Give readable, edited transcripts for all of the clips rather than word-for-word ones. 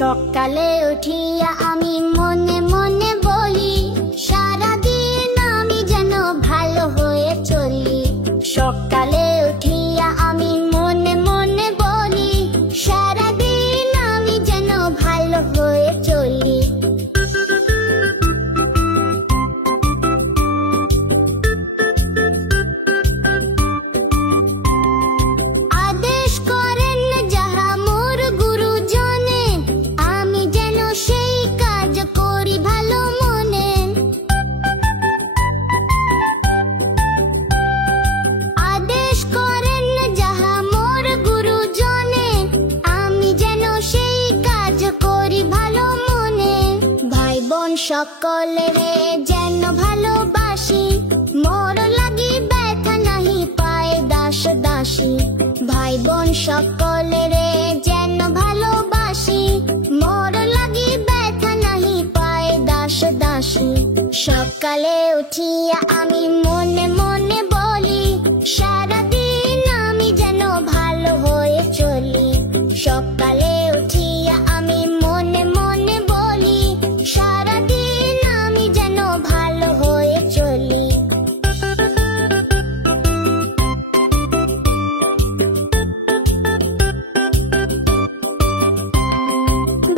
সকালে উঠিয়া আমি মনে মনে বলি, সারাদিন আমি যেন ভালো হয়ে চলি। সকালে উঠিয়া আমি মনে মনে বলি, সারাদিন আমি যেন ভালো হয়ে চলি। আদেশ করেন যাহা মোর গুরুজনে, আমি যেন সেই কাজ করি ভালো মনে। আদেশ করেন যাহা মোর গুরুজনে, আমি যেন সেই কাজ করি ভালো মনে। ভাই বোন সকলেরে যেন ভালোবাসি, মোর লাগি ব্যথা নাহি পায় দাস দাসী। ভাই বোন সকলেরে যেন ভালোবাসি, মোর লাগি ব্যথা নাহি পায় দাস দাসী। সকালে উঠিয়া আমি মনে মনে বলি, সারাদিন আমি যেন ভালো হয়ে চলি। সকালে উঠিয়া আমি মনে মনে বলি, সারাদিন আমি যেন ভালো হয়ে চলি।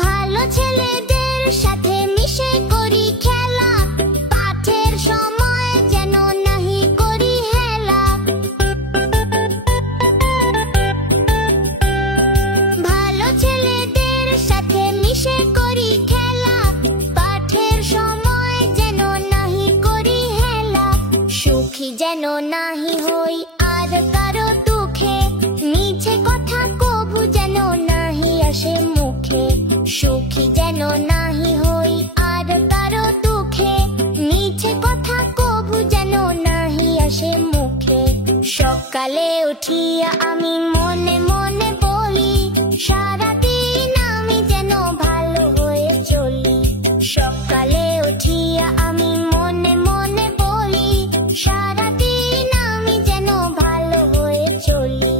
ভালো ছেলেদের সাথে মিশে করি খেলা, পাঠের সময় যেন নাহি করি হেলা। ভালো ছেলেদের সাথে মিশে করি খেলা, পাঠের সময় যেন নাহি করি হেলা। সুখী যেন নাহি হই আর কারো দুঃখে, মিছে কথা কবু যেন নাহি আসে মুখে। সুখী যেন নাহি হই আর কারো দুঃখে, মিছে কথা কবু যেন নাহি আসে মুখে। সকালে উঠিয়া আমি মনে মনে বলি, সারাদিন আমি যেন ভালো হয়ে চলি। সকালে উঠিয়া আমি মনে মনে বলি, সারাদিন আমি যেন ভালো হয়ে চলি।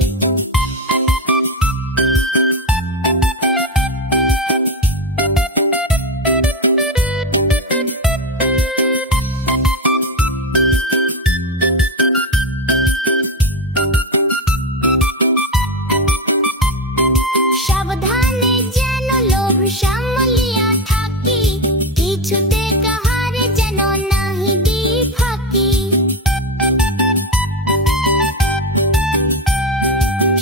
সাবধানে যেন লোভ সামলিয়া থাকি, কিছুতে কাহারে যেন নাহি দিই ফাঁকি।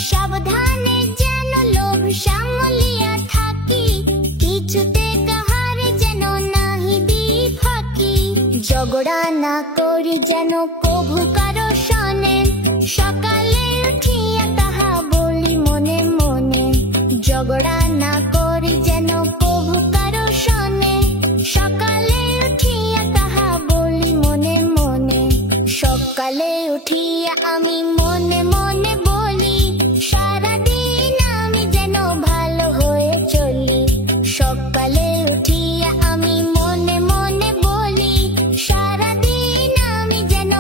সাবধানে যেন লোভ সামলিয়া থাকি, কিছুতে কাহারে যেন নাহি দিই ফাঁকি। ঝগড়া না করি যেন কভু কারো সনে, সকালে উঠিয়া তাহা বলি মনে মনে। ঝগড়া না করি যেন কভু কারো সনে, সকালে উঠিয়া তাহা বলি মনে মনে। সকালে উঠিয়া আমি মনে মনে বলি, সারাদিন আমি যেন ভালো হয়ে চলি। সকালে উঠিয়া আমি মনে মনে বলি, সারাদিন আমি যেন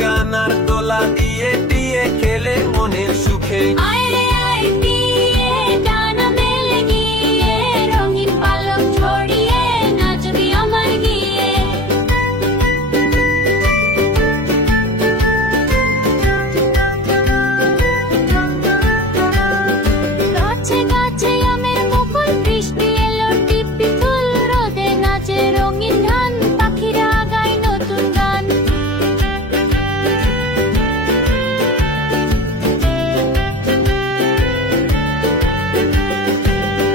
গান আর দোলা দিয়ে দিয়ে খেলে মনের সুখে। আয় রে আয় দিয়ে ডানা মেলে গিয়ে রঙিন পালক ছড়িয়ে নাচবি আমার গিয়ে। গাছে গাছে আমের মুকুল, বৃষ্টি এলো টিপি ফুল, রোদে নাচে রঙিন ধান, পাখিরা গায় নতুন গান।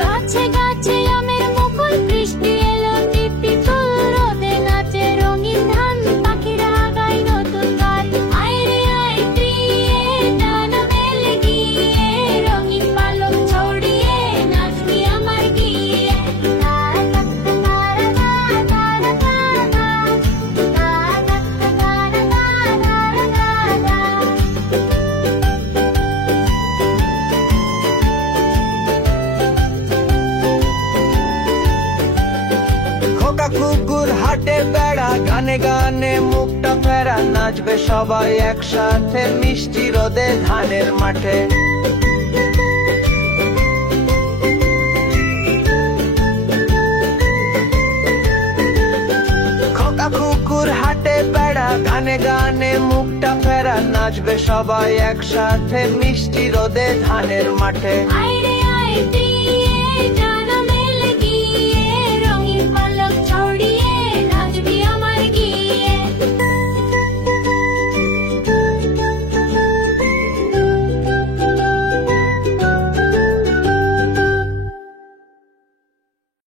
গাছে গাছে আমের মুকুল, বৃষ্টি এলো টিপি ফুল, রোদে নাচে রঙিন ধান, পাখিরা গায় নতুন গান। আয় রে আয় দিয়ে ডানা মেলে গিয়ে রঙিন পালক ছড়িয়ে নাচবি আমার গিয়ে। খোকা কুকুর হাটে বেড়া, গানে গানে মুখটা ফেরা, নাচবে সবাই একসাথে মিষ্টি রোদে ধানের মাঠে। খোকা কুকুর হাটে বেড়া, গানে গানে মুখটা ফেরা, নাচবে সবাই একসাথে মিষ্টি রোদে ধানের মাঠে। আয় রে আয়